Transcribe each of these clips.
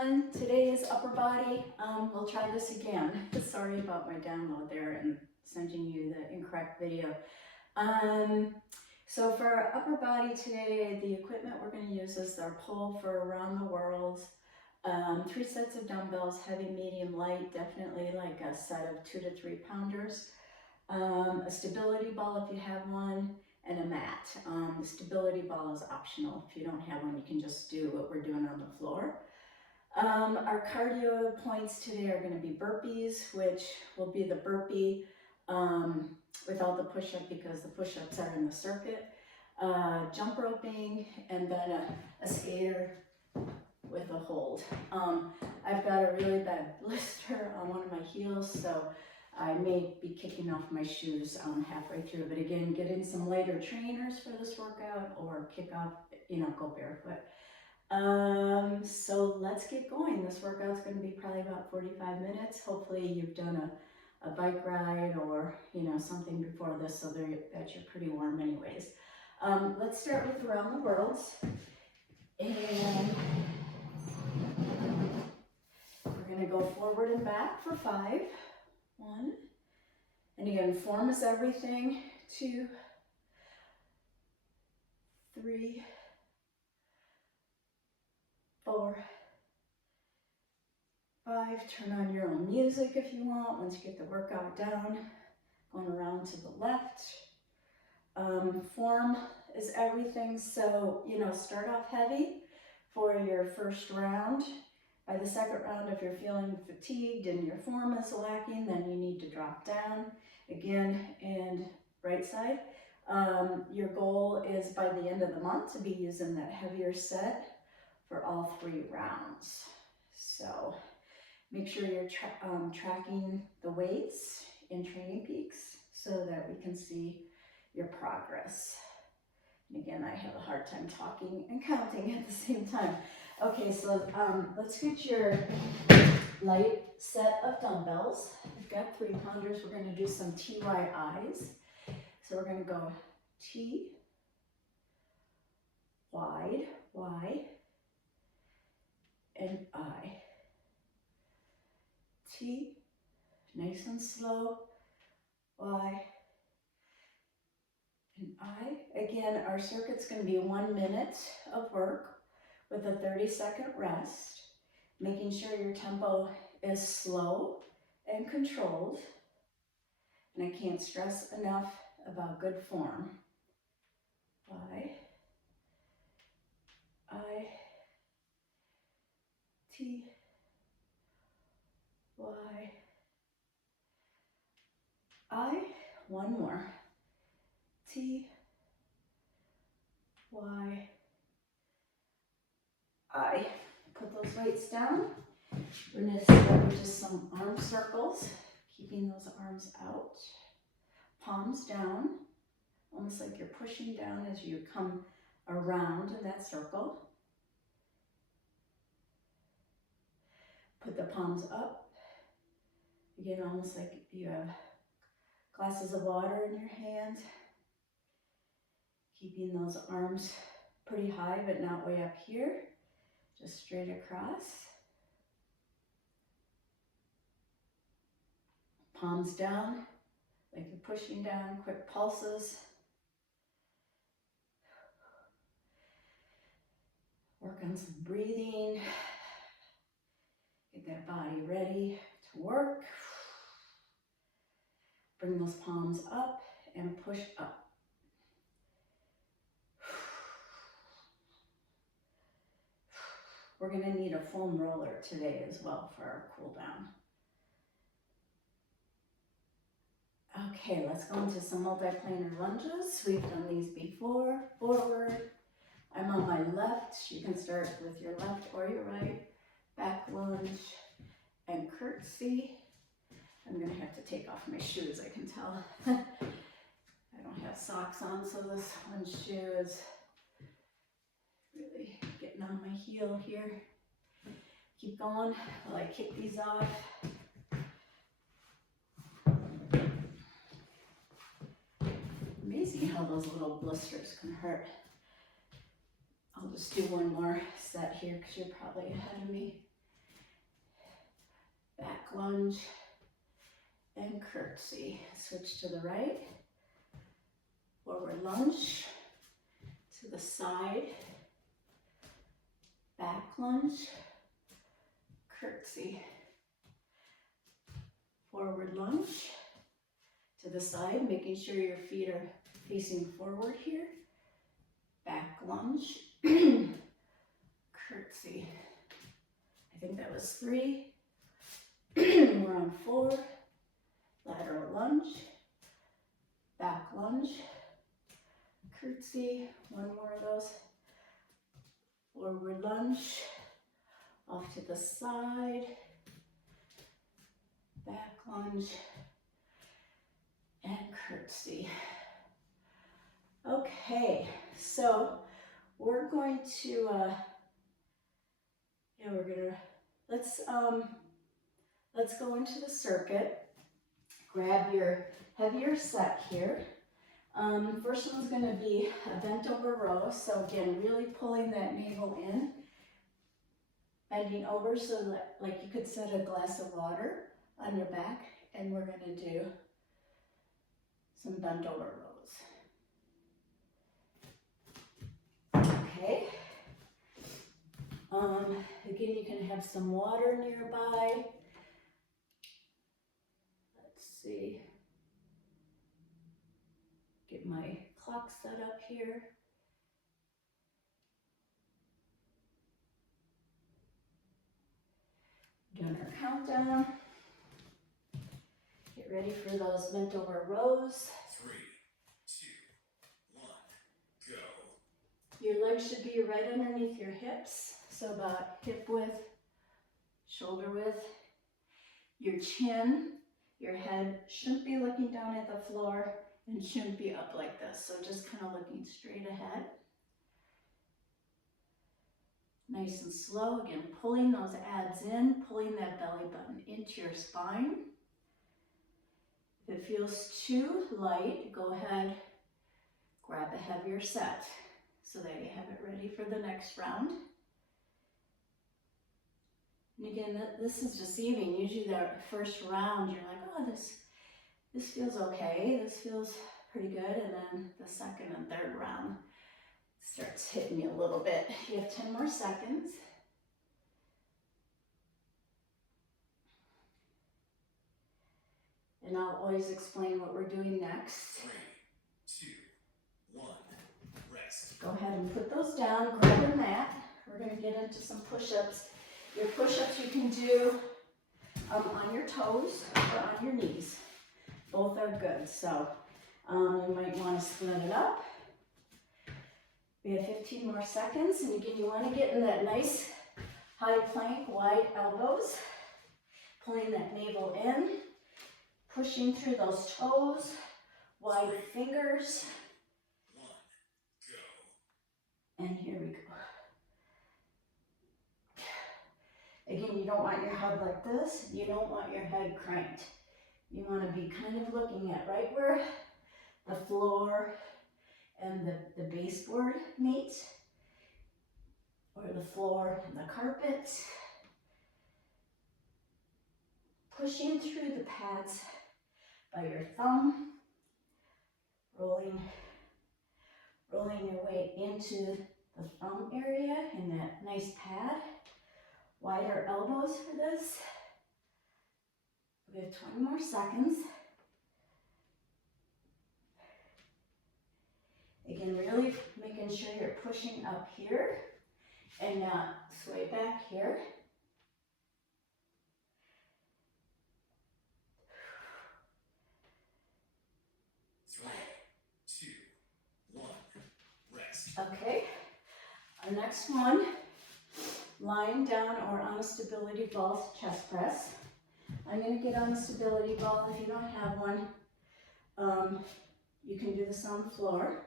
everyone. Today is upper body. We'll try this again. Sorry about my download there and sending you the incorrect video. So for our upper body today, the equipment we're going to use is our pole for around the world. 3 sets of dumbbells, heavy, medium, light, definitely like a set of 2 to 3 pounders. A stability ball if you have one, and a mat. The stability ball is optional. If you don't have one, you can just do what we're doing on the floor. Our cardio points today are going to be burpees, which will be the burpee without the push-up because the push-ups are in the circuit. Jump roping, and then a skater with a hold. I've got a really bad blister on one of my heels, so I may be kicking off my shoes halfway through. But again, get in some lighter trainers for this workout or kick off, go barefoot. So let's get going. This workout's going to be probably about 45 minutes. Hopefully you've done a bike ride or, something before this so that you're pretty warm anyways. Let's start with around the world. And we're going to go forward and back for 5. 1. And again, form is everything. 2, 3, 4, 5. Turn on your own music if you want once you get the workout down. Going around to the left. Form is everything, so start off heavy for your first round. By the second round, if you're feeling fatigued and your form is lacking, then you need to drop down again. And right side, your goal is by the end of the month to be using that heavier set for all 3 rounds. So make sure you're tracking the weights in Training Peaks so that we can see your progress. And again, I have a hard time talking and counting at the same time. Okay, so let's get your light set of dumbbells. We've got 3 pounders. We're going to do some TYIs. So we're going to go T, wide, Y, and I. T, nice and slow, Y, and I. Again, our circuit's going to be 1 minute of work with a 30-second rest, making sure your tempo is slow and controlled. And I can't stress enough about good form. Y, I, T, Y, I. 1 more. T, Y, I. Put those weights down. We're going to start with just some arm circles, keeping those arms out. Palms down, almost like you're pushing down as you come around in that circle. Put the palms up. Again, almost like you have glasses of water in your hand. Keeping those arms pretty high, but not way up here. Just straight across. Palms down, like you're pushing down, quick pulses. Work on some breathing. Get that body ready to work. Bring those palms up and push up. We're going to need a foam roller today as well for our cool down. Okay, let's go into some multi-planar lunges. We've done these before. Forward. I'm on my left. You can start with your left or your right. Back lunge and curtsy. I'm going to have to take off my shoes, I can tell. I don't have socks on, so this one shoe is really getting on my heel here. Keep going while I kick these off. Amazing how those little blisters can hurt. I'll just do one more set here because you're probably ahead of me. lunge, and curtsy. Switch to the right, forward lunge, to the side, back lunge, curtsy, forward lunge, to the side, making sure your feet are facing forward here, back lunge, curtsy. I think that was 3. We're on 4, lateral lunge, back lunge, curtsy, 1 more of those, forward lunge, off to the side, back lunge, and curtsy. Okay, so we're going to, let's go into the circuit. Grab your heavier set here. First one's going to be a bent over row. So again, really pulling that navel in, bending over so that like you could set a glass of water on your back, and we're going to do some bent over rows. Okay. Again, you can have some water nearby. Let's see. Get my clock set up here. Doing our countdown. Get ready for those bent over rows. 3, 2, 1, go. Your legs should be right underneath your hips, so about hip width, shoulder width. Your chin, your head shouldn't be looking down at the floor and shouldn't be up like this, so just kind of looking straight ahead. Nice and slow, again, pulling those abs in, pulling that belly button into your spine. If it feels too light, go ahead, grab a heavier set so that you have it ready for the next round. And again, this is deceiving. Usually that first round, you're like, oh, this feels okay, this feels pretty good, and then the second and third round starts hitting you a little bit. You have 10 more seconds. And I'll always explain what we're doing next. 3, 2, 1, rest. Go ahead and put those down, grab your mat. We're going to get into some push-ups. Your push-ups you can do on your toes or on your knees. Both are good, so you might want to split it up. We have 15 more seconds, and again, you want to get in that nice high plank, wide elbows, pulling that navel in, pushing through those toes, wide fingers. 1, go. And here we go. Again, you don't want your head like this. You don't want your head cranked. You want to be kind of looking at right where the floor and the baseboard meet, or the floor and the carpet. Pushing through the pads by your thumb, rolling your way into the thumb area in that nice pad. Wider elbows for this. We have 20 more seconds. Again, really making sure you're pushing up here and not sway back here. Three, two, one, rest. Okay, our next one, lying down or on a stability ball chest press. I'm going to get on a stability ball. If you don't have one, you can do this on the floor.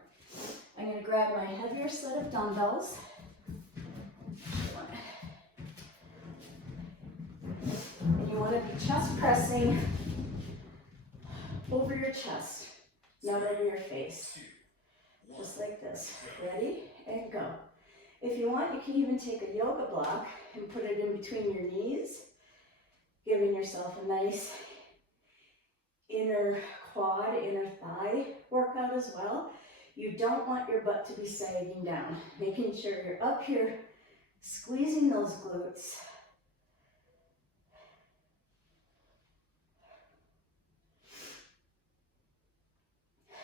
I'm going to grab my heavier set of dumbbells. And you want to be chest pressing over your chest, not over your face. Just like this. Ready? And go. If you want, you can even take a yoga block and put it in between your knees Giving yourself a nice inner quad, inner thigh workout as well. You don't want your butt to be sagging down. Making sure you're up here, squeezing those glutes.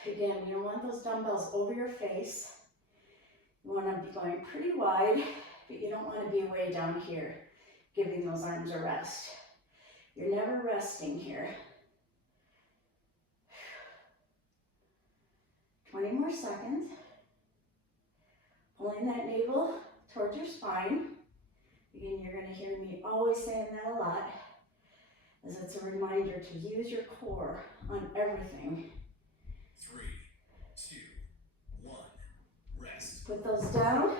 Again, you don't want those dumbbells over your face. You want to be going pretty wide, but you don't want to be way down here, giving those arms a rest. You're never resting here. 20 more seconds. Pulling that navel towards your spine. Again, you're going to hear me always saying that a lot, as it's a reminder to use your core on everything. 3, 2, 1, rest. Put those down.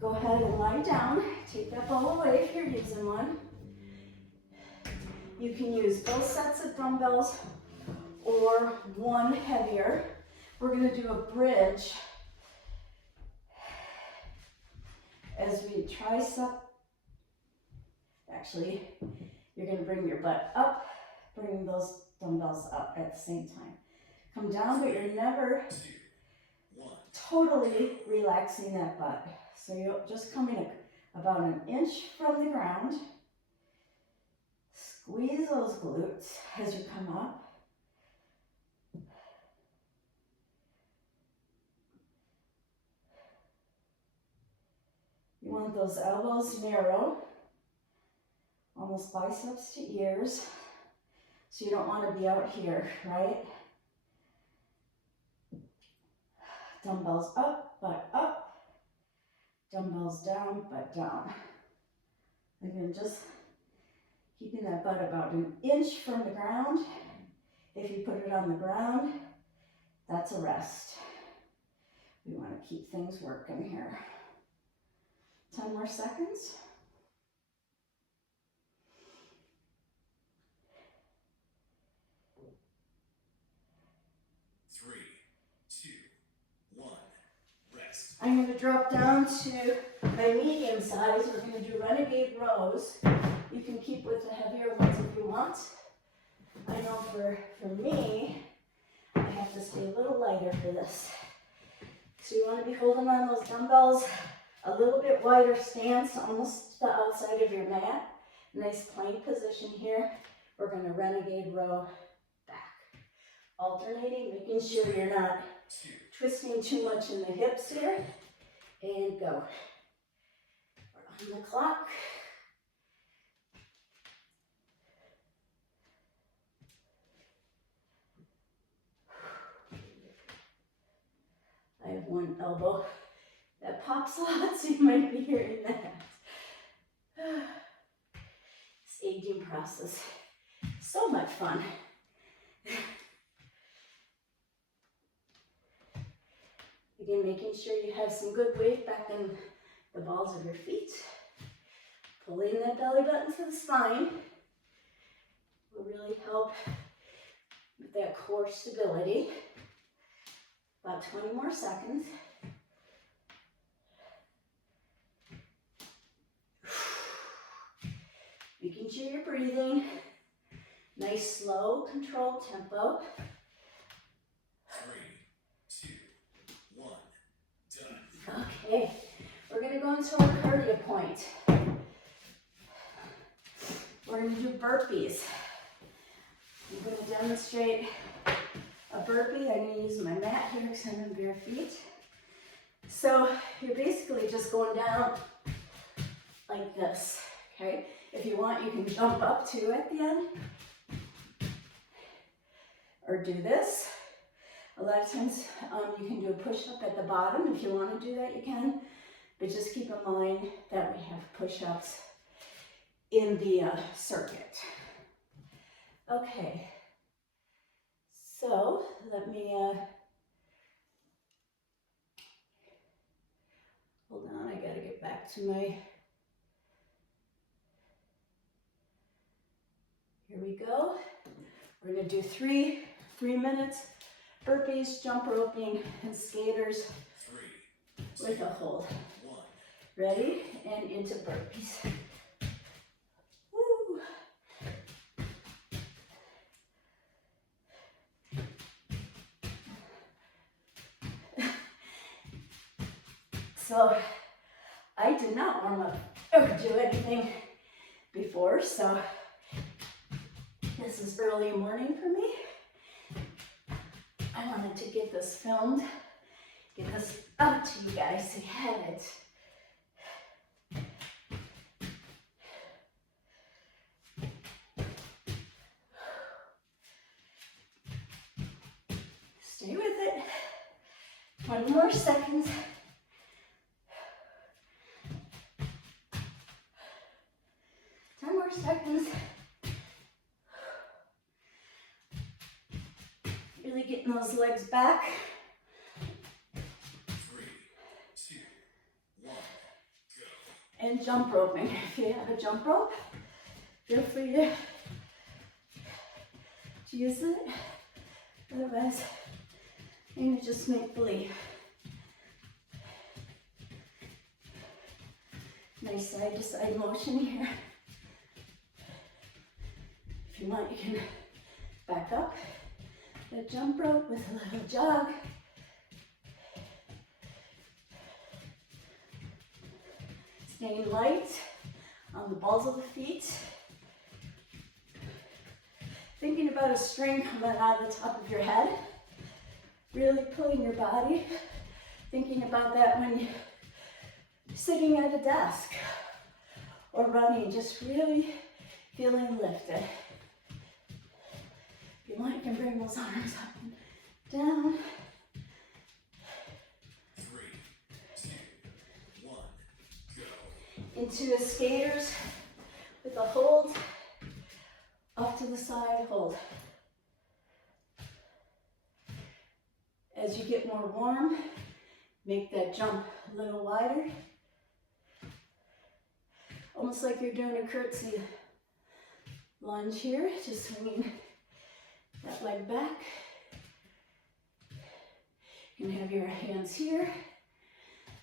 Go ahead and lie down. Take that ball away if you're using one. You can use both sets of dumbbells or one heavier. We're going to do a bridge as we tricep. Actually, you're going to bring your butt up, bring those dumbbells up at the same time. Come down, but you're never 2, 1. totally relaxing that butt. So you're just coming about an inch from the ground. Squeeze those glutes as you come up. You want those elbows narrow, almost biceps to ears. So you don't want to be out here, right? Dumbbells up, butt up. Dumbbells down, butt down. Again, just keeping that butt about an inch from the ground. If you put it on the ground, that's a rest. We want to keep things working here. 10 more seconds. Three, two, one, rest. I'm going to drop down to my medium size. We're going to do renegade rows. You can keep with the heavier ones if you want. I know for me, I have to stay a little lighter for this. So you want to be holding on those dumbbells, a little bit wider stance, almost the outside of your mat. Nice plank position here. We're going to renegade row back. Alternating, making sure you're not twisting too much in the hips here. And go. We're on the clock. I have one elbow that pops a lot, so you might be hearing that. This aging process, so much fun. Again, making sure you have some good weight back in the balls of your feet. Pulling that belly button to the spine will really help with that core stability. About 20 more seconds. Making sure you're breathing. Nice, slow, controlled tempo. 3, 2, 1, done. Okay, we're going to go into our cardio point. We're going to do burpees. I'm going to demonstrate a burpee. I'm going to use my mat here because I'm in bare feet. So you're basically just going down like this, okay? If you want, you can jump up too at the end. Or do this. A lot of times you can do a push-up at the bottom. If you want to do that, you can. But just keep in mind that we have push-ups in the circuit. Okay. So let me, hold on, I gotta get back to my, here we go. We're gonna do three minutes, burpees, jump roping, and skaters 3, with a hold. 1. Ready? And into burpees. Woo! So I did not warm up or do anything before, so this is early morning for me. I wanted to get this filmed, get this out to you guys so you have it. Stay with it. 20 more seconds. 10 more seconds. Really getting those legs back. 3, 2, 1, go. And jump roping. If you have a jump rope, feel free to use it. Otherwise, you just make believe. Nice side to side motion here. If you want, you can back up the jump rope with a little jog. Staying light on the balls of the feet. Thinking about a string coming out of the top of your head. Really pulling your body. Thinking about that when you're sitting at a desk or running, just really feeling lifted. If you want, you can bring those arms up and down. 3, 2, 1, go. Into a skaters with a hold. Off to the side, hold. As you get more warm, make that jump a little wider. Almost like you're doing a curtsy lunge here, just swinging that leg back. You can have your hands here,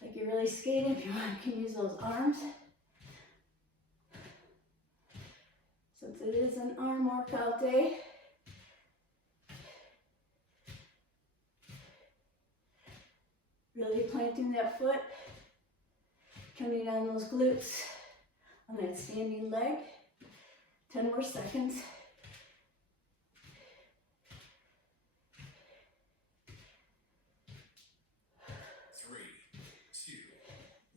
like you're really skating. If you want, you can use those arms. Since it is an arm workout day, really planting that foot, coming down those glutes on that standing leg. 10 more seconds. 3, 2,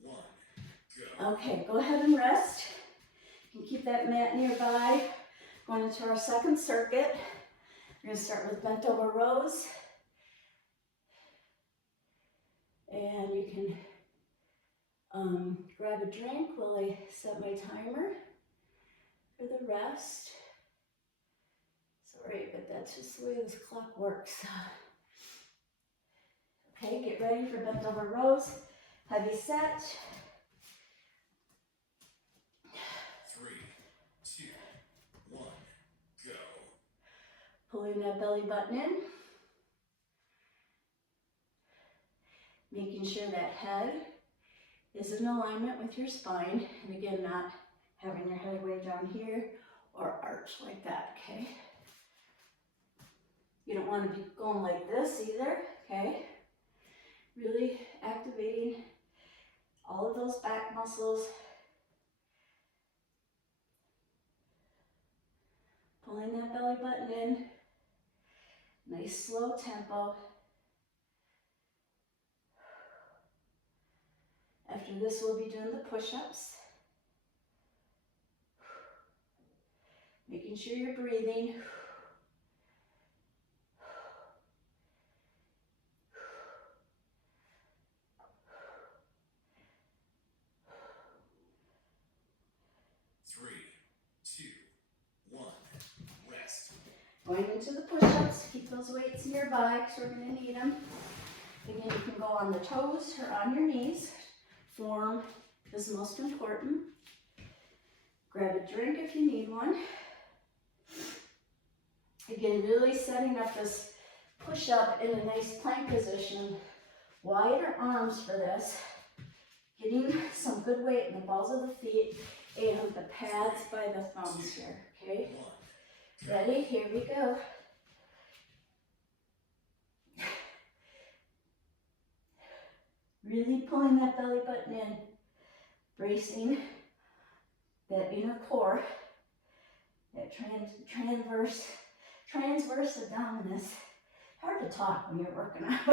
1, go. Okay, go ahead and rest. You can keep that mat nearby. Going into our second circuit. We're going to start with bent over rows. And you can grab a drink while I set my timer for the rest. Sorry, but that's just the way this clock works. Okay, get ready for bent over rows. Heavy set. 3, 2, 1, go. Pulling that belly button in. Making sure that head is in alignment with your spine. And again, not having your head way down here or arch like that, okay? You don't want to be going like this either, okay? Really activating all of those back muscles. Pulling that belly button in. Nice slow tempo. After this, we'll be doing the push-ups. Making sure you're breathing. Three, two, one, rest. Going into the push-ups, keep those weights nearby because we're going to need them. Again, you can go on the toes or on your knees. Form is most important. Grab a drink if you need one. Again, really setting up this push-up in a nice plank position. Wider arms for this. Getting some good weight in the balls of the feet and the pads by the thumbs here, okay? Ready? Here we go. Really pulling that belly button in, bracing that inner core, that transverse abdominis. Hard to talk when you're working out.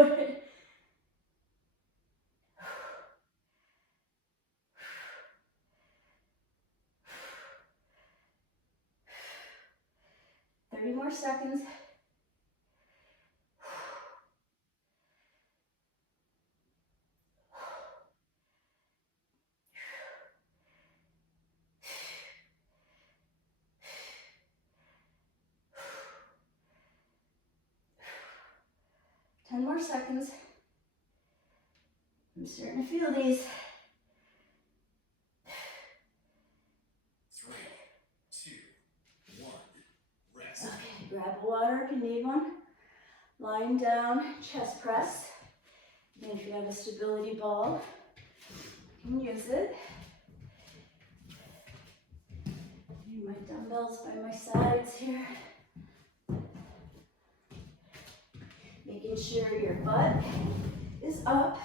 30 more seconds. 10 more seconds. I'm starting to feel these. 3, 2, 1. Rest. Okay, grab water if you need one. Lying down, chest press. And if you have a stability ball, you can use it. Need my dumbbells by my sides here. Making sure your butt is up.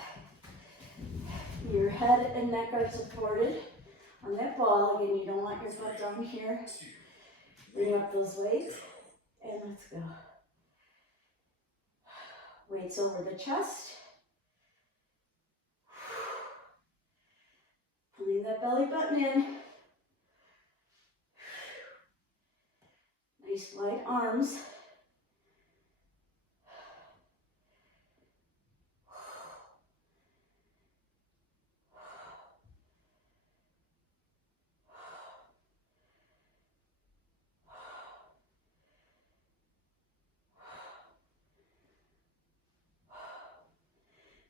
Your head and neck are supported on that ball. Again, you don't want your butt down here. 2, Bring up those weights. go. And let's go. Weights over the chest. Pulling that belly button in. Nice wide arms.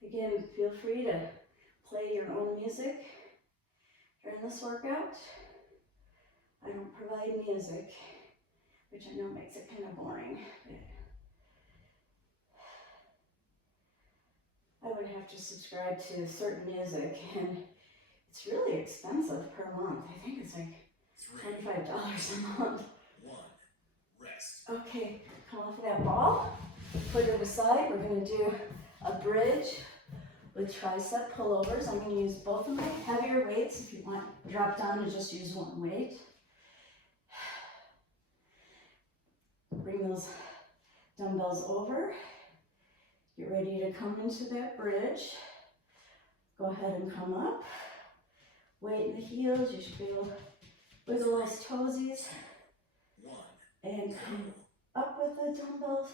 Again, feel free to play your own music during this workout. I don't provide music, which I know makes it kind of boring. I would have to subscribe to certain music, and it's really expensive per month. I think it's like 3, $25 a month. 1. Rest. Okay, come off of that ball, put it aside. We're going to do a bridge with tricep pullovers. I'm going to use both of my heavier weights. If you want to drop down to just use one weight. Bring those dumbbells over. Get ready to come into that bridge. Go ahead and come up. Weight in the heels. You should be able to wiggle those toesies. 2, 1. And come up with the dumbbells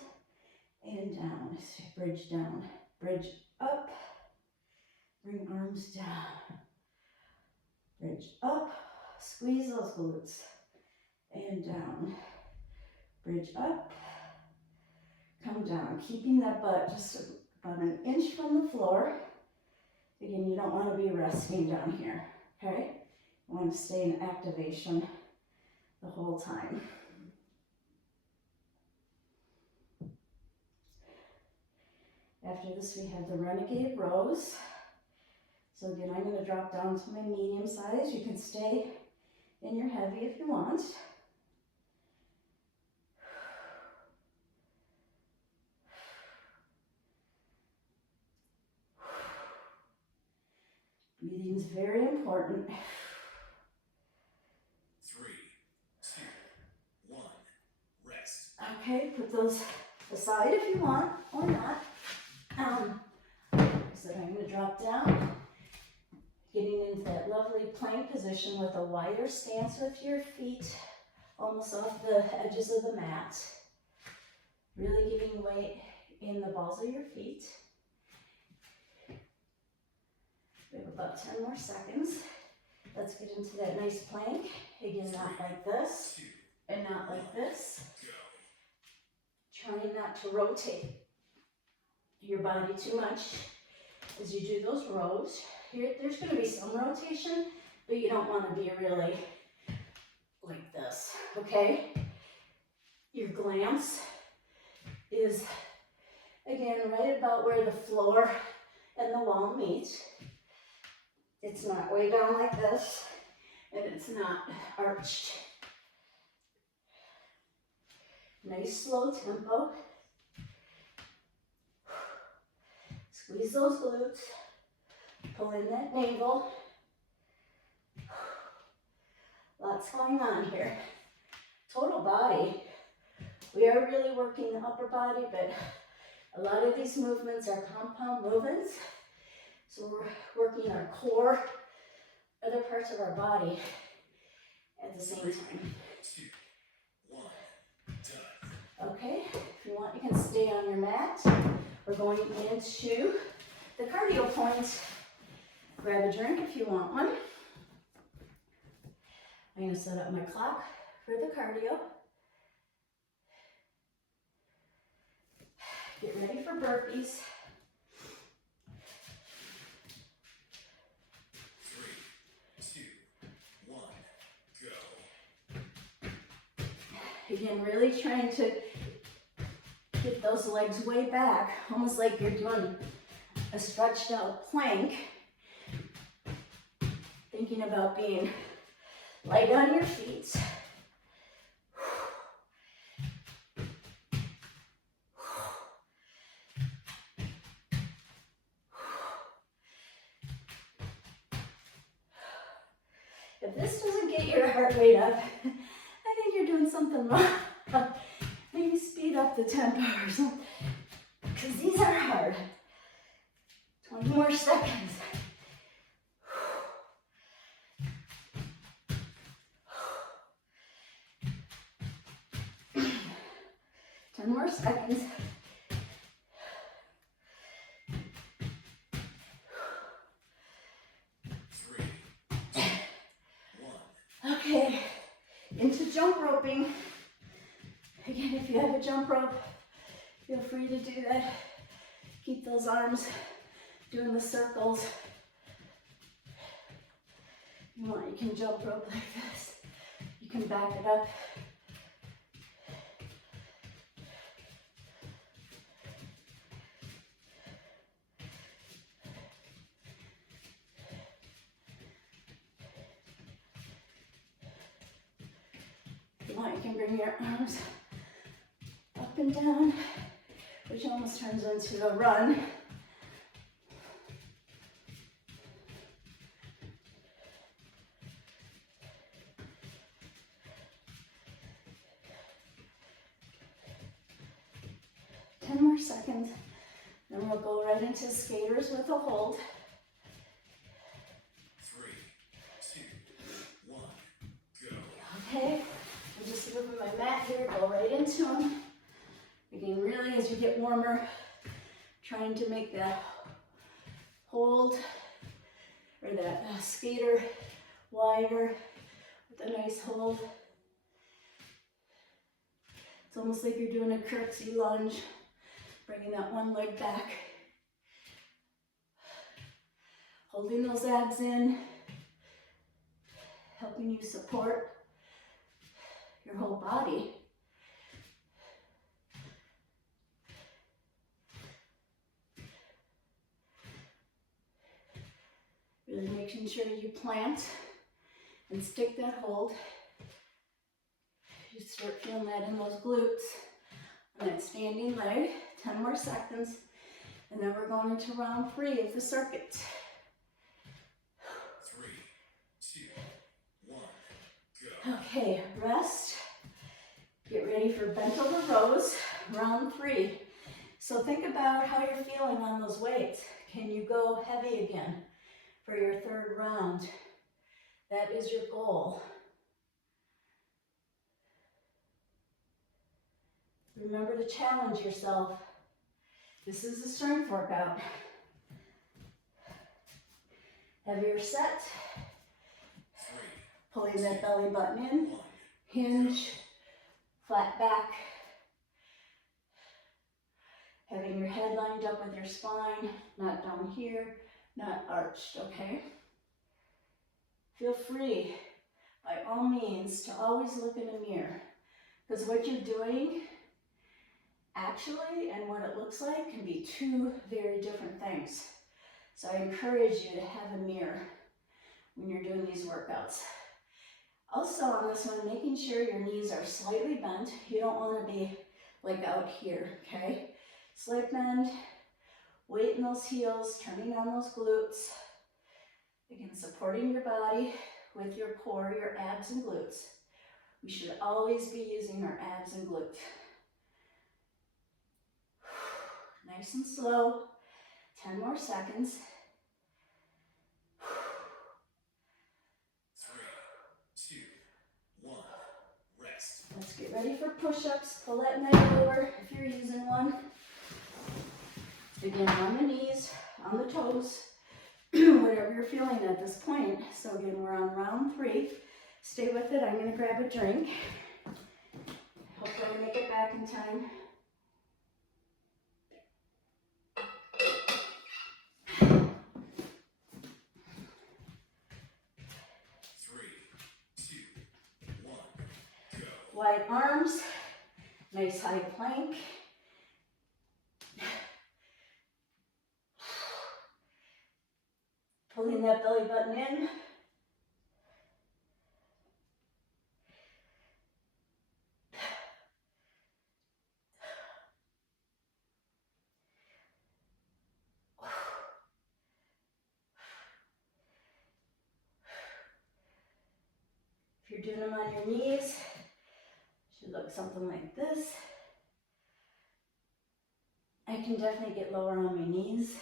and down. So bridge down. Bridge up. Bring arms down. Bridge up. Squeeze those glutes. And down. Bridge up. Come down. Keeping that butt just about an inch from the floor. Again, you don't want to be resting down here. Okay? You want to stay in activation the whole time. After this, we have the renegade rows. So again, I'm going to drop down to my medium size. You can stay in your heavy if you want. Breathing is very important. 3, 2, 1. Rest. Okay, put those aside if you want or not. So I'm going to drop down, getting into that lovely plank position with a wider stance with your feet almost off the edges of the mat. Really giving weight in the balls of your feet. We have about 10 more seconds. Let's get into that nice plank. Again, not like this 2, and not like this. go. Trying not to rotate your body too much as you do those rows. There's going to be some rotation, but you don't want to be really like this, okay? Your glance is, again, right about where the floor and the wall meet. It's not way down like this, and it's not arched. Nice slow tempo. Squeeze those glutes. Pull in that navel. Lots going on here. Total body. We are really working the upper body, but a lot of these movements are compound movements. So we're working our core, other parts of our body at the same time. 2, 1, done. Okay, if you want, you can stay on your mat. We're going into the cardio point. Grab a drink if you want one. I'm going to set up my clock for the cardio. Get ready for burpees. 3, 2, 1, go. Again, really trying to get those legs way back, almost like you're doing a stretched out plank. Thinking about being light on your feet. If this doesn't get your heart rate up, I think you're doing something wrong. Maybe speed up the tempo or something, because these are hard. 20 more seconds. 10 more seconds. 3, 2, 1. Okay, into jump roping. Again, if you have a jump rope, feel free to do that. Keep those arms doing the circles. If you want, you can jump rope like this. You can back it up. If you want, you can bring your arms up and down, which almost turns into a run. More seconds, then we'll go right into skaters with a hold. 3, 2, 1, go. Okay, I'm just moving my mat here, go right into them. Again, really as you get warmer, trying to make that hold or that skater wider with a nice hold. It's almost like you're doing a curtsy lunge. Bringing that one leg back. Holding those abs in. Helping you support your whole body. Really making sure you plant and stick that hold. You start feeling that in those glutes. And that standing leg. 10 more seconds, and then we're going into round 3 of the circuit. 3, 2, 1, go. Okay, rest. Get ready for bent over rows, round 3. So think about how you're feeling on those weights. Can you go heavy again for your 3rd round? That is your goal. Remember to challenge yourself. This is a strength workout. Heavier set. 3, Pulling that belly button in. 1. Hinge. Flat back. Having your head lined up with your spine. Not down here. Not arched, okay? Feel free, by all means, to always look in a mirror. Because what you're doing actually and what it looks like can be 2 very different things. So I encourage you to have a mirror when you're doing these workouts. Also on this one, making sure your knees are slightly bent. You don't want to be like out here, okay? Slight bend, weight in those heels, turning on those glutes. Again, supporting your body with your core, your abs and glutes. We should always be using our abs and glutes. Nice and slow. 10 more seconds. 3, 2, 1. Rest. Let's get ready for push-ups. Pull that mat over if you're using one. Again, on the knees, on the toes, whatever you're feeling at this point. So again, we're on round 3. Stay with it. I'm going to grab a drink. Hopefully I make it back in time. Wide arms, nice high plank. Pulling that belly button in. If you're doing them on your knees, should look something like this. I can definitely get lower on my knees.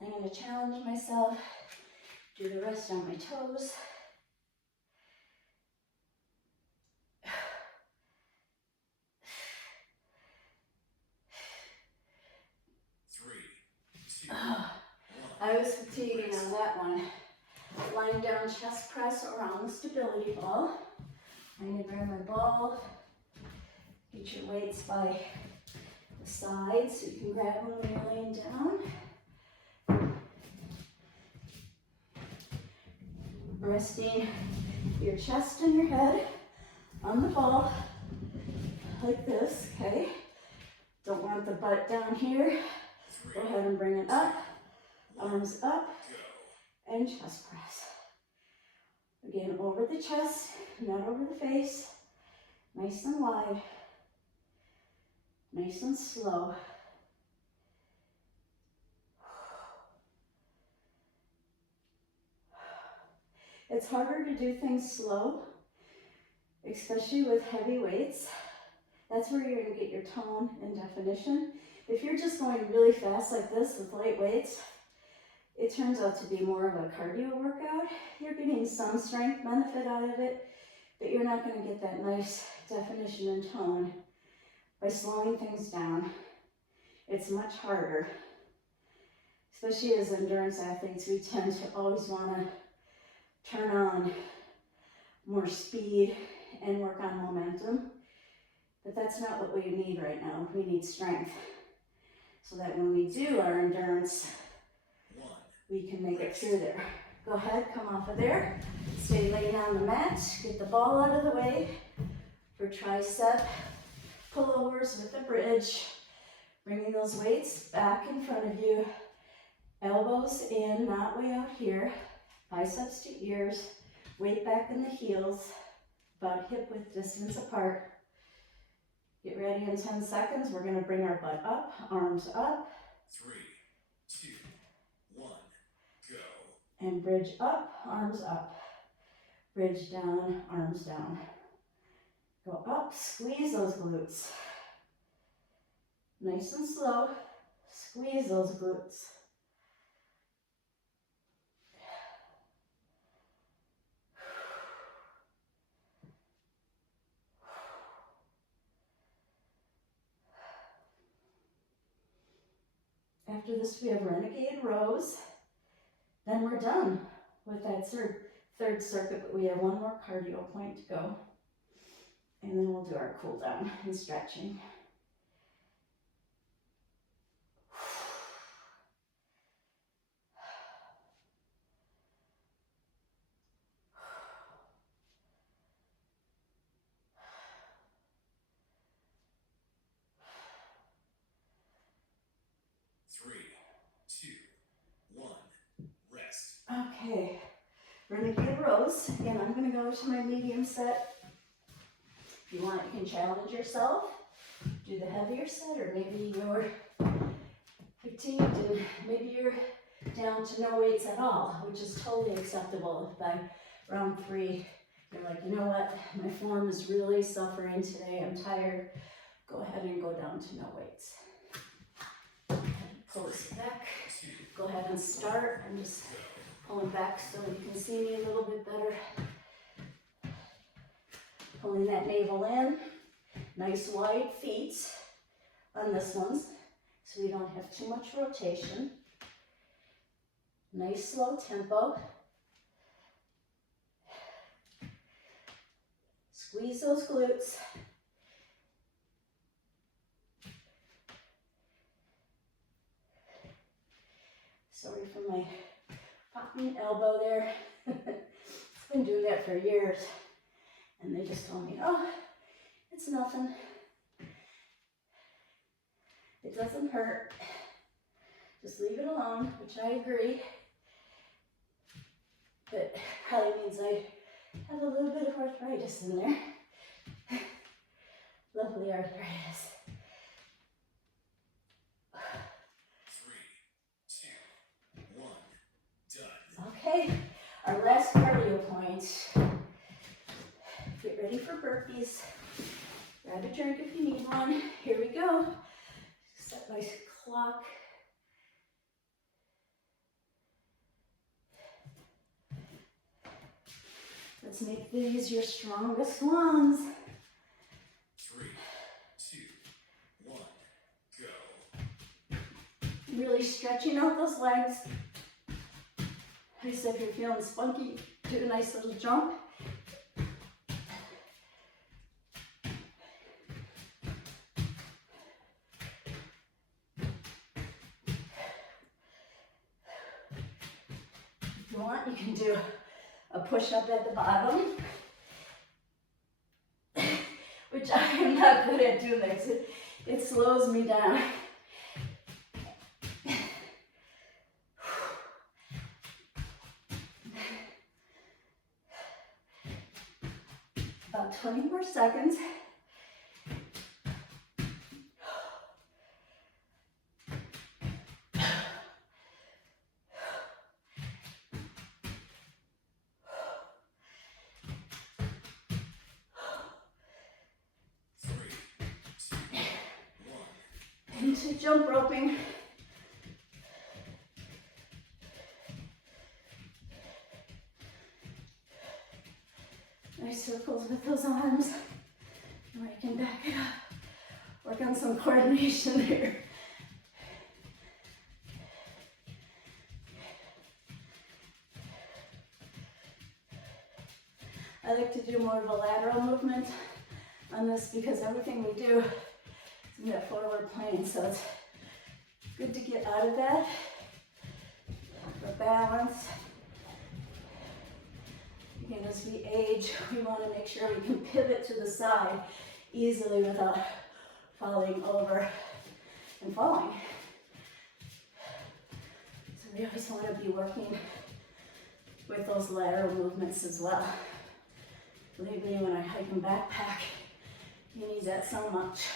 I'm going to challenge myself, do the rest on my toes. I was fatiguing on that one. Lying down chest press around the stability ball. I'm going to grab my ball. Get your weights by the sides so you can grab them when you're laying down. Resting your chest and your head on the ball like this, okay? Don't want the butt down here. Go ahead and bring it up. Arms up and chest press. Again, over the chest, not over the face. Nice and wide. Nice and slow. It's harder to do things slow, especially with heavy weights. That's where you're going to get your tone and definition. If you're just going really fast like this with light weights, it turns out to be more of a cardio workout. You're getting some strength benefit out of it, but you're not going to get that nice definition and tone by slowing things down. It's much harder. Especially as endurance athletes, we tend to always want to turn on more speed and work on momentum. But that's not what we need right now. We need strength. So that when we do our endurance, we can make it through there. Go ahead, come off of there. Stay laying on the mat. Get the ball out of the way for tricep pullovers with the bridge. Bringing those weights back in front of you. Elbows in, not way out here. Biceps to ears. Weight back in the heels. About hip width distance apart. Get ready in 10 seconds. We're going to bring our butt up, arms up. 3, 2, 1, go. And bridge up, arms up. Bridge down, arms down. Go up, squeeze those glutes. Nice and slow. Squeeze those glutes. After this, we have renegade rows. Then we're done with that third circuit, but we have one more cardio point to go. And then we'll do our cool down and stretching. Okay, renegade rows. Again, I'm going to go to my medium set. If you want, you can challenge yourself. Do do the heavier set, or maybe you're fatigued and maybe you're down to no weights at all, which is totally acceptable. If by round 3 you're like, you know what, my form is really suffering today, I'm tired, go ahead and go down to no weights. Pull this back, go ahead and start. I'm just pulling back so you can see me a little bit better. Pulling that navel in, nice wide feet on this one, so we don't have too much rotation. Nice slow tempo. Squeeze those glutes. Sorry for my popping elbow there. I've been doing that for years. And they just told me, oh, it's nothing. It doesn't hurt. Just leave it alone, which I agree. But probably means I have a little bit of arthritis in there. Lovely arthritis. 3, 2, 1, done. Okay, our last cardio point. Get ready for burpees. Grab a drink if you need one. Here we go. Set my clock. Let's make these your strongest ones. 3, 2, 1, go. Really stretching out those legs. I said, if you're feeling spunky, do a nice little jump. If you want, you can do a push-up at the bottom, which I am not good at doing because it slows me down. About 20 more seconds. Into jump roping. Nice circles with those arms. Or I can back it up. Work on some coordination there. I like to do more of a lateral movement on this because everything we do is in that forward plane, so it's good to get out of that for balance. Again, as we age, we want to make sure we can pivot to the side easily without falling over and falling. So we always want to be working with those lateral movements as well. Believe me, when I hike and backpack, you need that so much.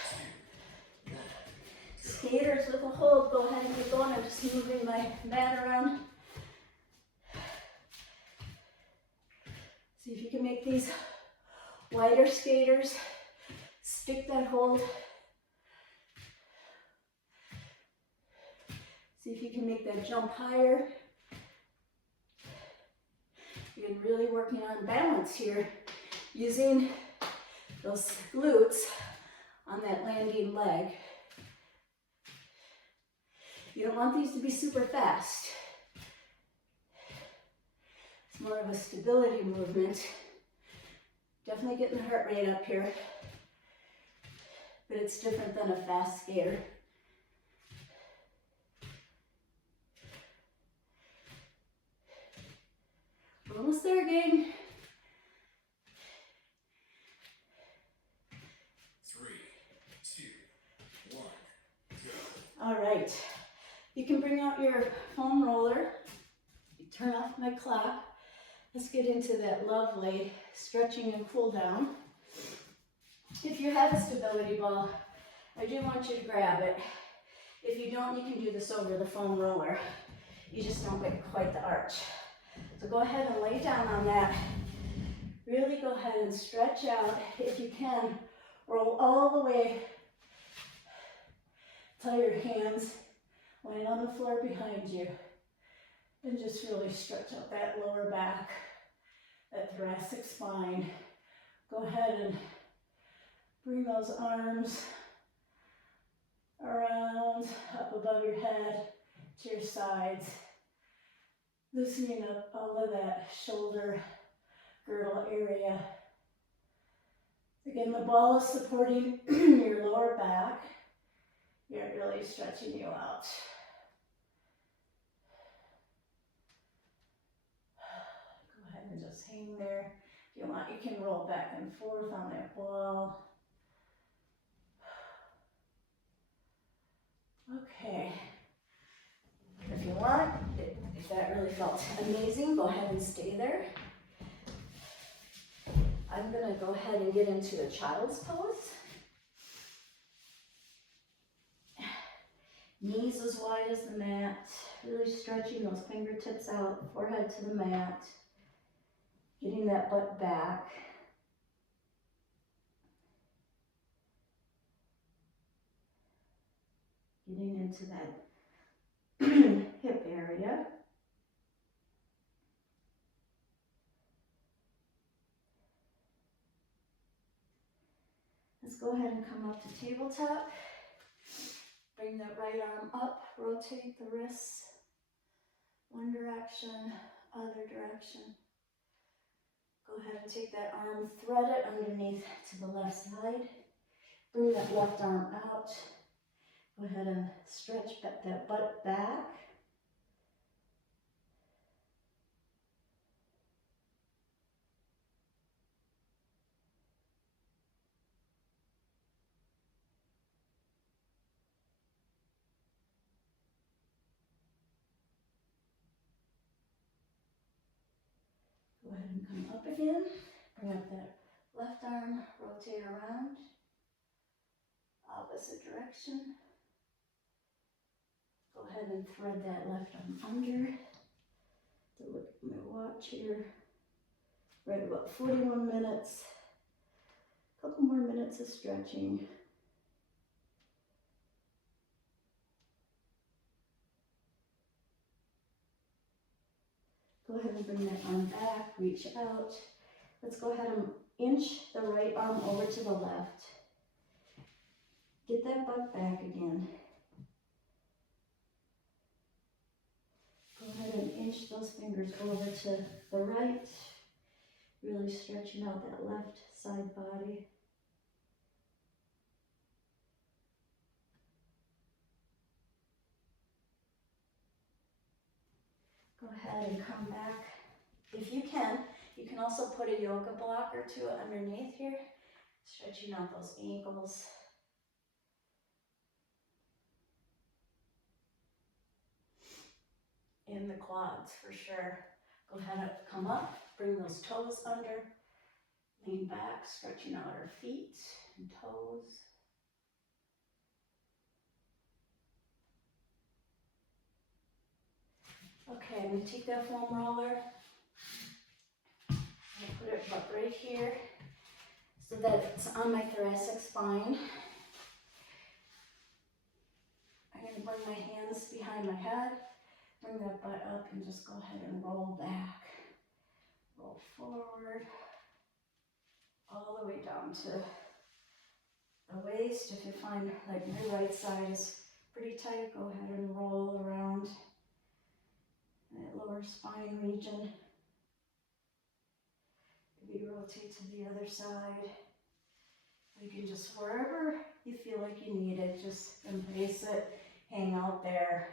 Skaters with a hold, go ahead and get going. I'm just moving my mat around. See if you can make these wider skaters. Stick that hold. See if you can make that jump higher. You're really working on balance here, using those glutes on that landing leg. You don't want these to be super fast. It's more of a stability movement. Definitely getting the heart rate up here, but it's different than a fast skater. We're almost there, gang. 3, 2, 1, go. All right. You can bring out your foam roller. Turn off my clock. Let's get into that lovely stretching and cool down. If you have a stability ball, I do want you to grab it. If you don't, you can do this over the foam roller. You just don't get quite the arch. So go ahead and lay down on that. Really go ahead and stretch out if you can. Roll all the way. Tie your hands, laying on the floor behind you. And just really stretch out that lower back, that thoracic spine. Go ahead and bring those arms around, up above your head, to your sides. Loosening up all of that shoulder girdle area. Again, the ball is supporting your lower back. You're really stretching you out. Go ahead and just hang there. If you want, you can roll back and forth on that ball. Okay. If you want, if that really felt amazing, go ahead and stay there. I'm gonna go ahead and get into a child's pose. Knees as wide as the mat, really stretching those fingertips out, forehead to the mat, getting that butt back. Getting into that hip area. Let's go ahead and come up to tabletop. Bring that right arm up, rotate the wrists, one direction, other direction. Go ahead and take that arm, thread it underneath to the left side. Bring that left arm out. Go ahead and stretch that butt back. Go ahead and come up again. Bring up that left arm, rotate around. Opposite direction. Go ahead and thread that left arm under. So look at my watch here. Right about 41 minutes. A couple more minutes of stretching. Go ahead and bring that arm back, reach out. Let's go ahead and inch the right arm over to the left. Get that butt back again. Go ahead and inch those fingers over to the right. Really stretching out that left side body. Go ahead and come back. If you can also put a yoga block or two underneath here, stretching out those ankles. In the quads for sure. Go ahead and come up, bring those toes under, lean back, stretching out our feet and toes. Okay, I'm going to take that foam roller. I'm going to put it up right here so that it's on my thoracic spine. I'm going to bring my hands behind my head, bring that butt up and just go ahead and roll back. Roll forward, all the way down to the waist. If you find like my right side is pretty tight, go ahead and roll around that lower spine region. Maybe rotate to the other side. You can just, wherever you feel like you need it, just embrace it, hang out there.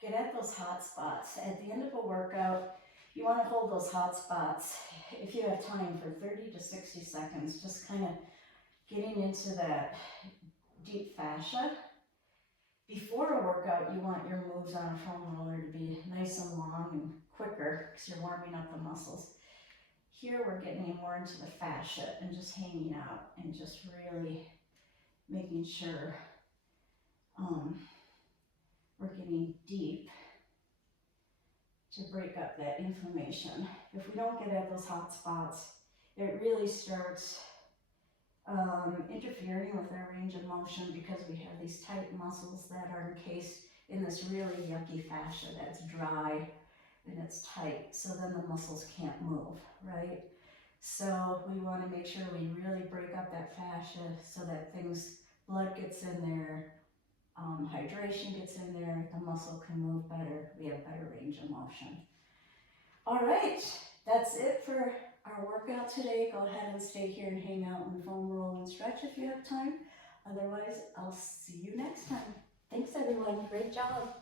Get at those hot spots. At the end of a workout, you want to hold those hot spots, if you have time, for 30 to 60 seconds, just kind of getting into that deep fascia. Before a workout, you want your moves on a foam roller to be nice and long and quicker because you're warming up the muscles. Here we're getting more into the fascia and just hanging out and just really making sure we're getting deep to break up that inflammation. If we don't get at those hot spots, it really starts interfering with our range of motion because we have these tight muscles that are encased in this really yucky fascia that's dry and it's tight. So then the muscles can't move, right? So we want to make sure we really break up that fascia so that blood gets in there, hydration gets in there, the muscle can move better, we have better range of motion. All right, that's it for our workout today. Go ahead and stay here and hang out and foam roll and stretch if you have time. Otherwise, I'll see you next time. Thanks everyone, great job.